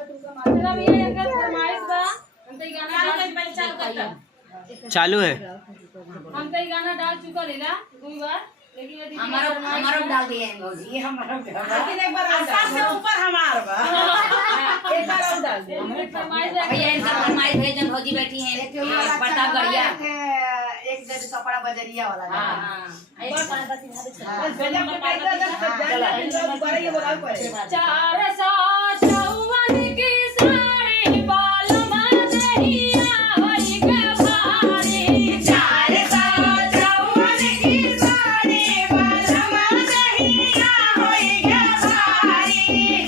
चला भैया इनका फरमाइश बा हम तो ये गाना चालू है। हम तो ये गाना डाल चुका लीला 2 बार लेकिन हमारा डाल दिए हैं भौजी, ये हमारा लेकिन एक बार सबसे ऊपर हमार बा एक बार और डाल दे। फरमाइश भैया इनका फरमाइश भेजन भौजी बैठी हैं प्रताप गढ़िया एक दे कपड़ा बजरिया वाला। हां गजब के पैसा जब सब जाने लोग बड़े ये बोला करे 454 की साड़ी बाल मादहिया होई के भारी 454 की साड़ी बाल मादहिया होई के भारी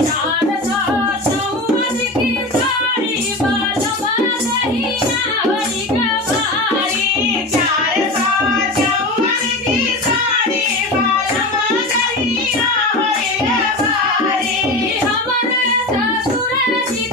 454 की साड़ी बाल मादहिया होई के भारी 454 की साड़ी बाल मादहिया होई के भारी हमरे ससुर जी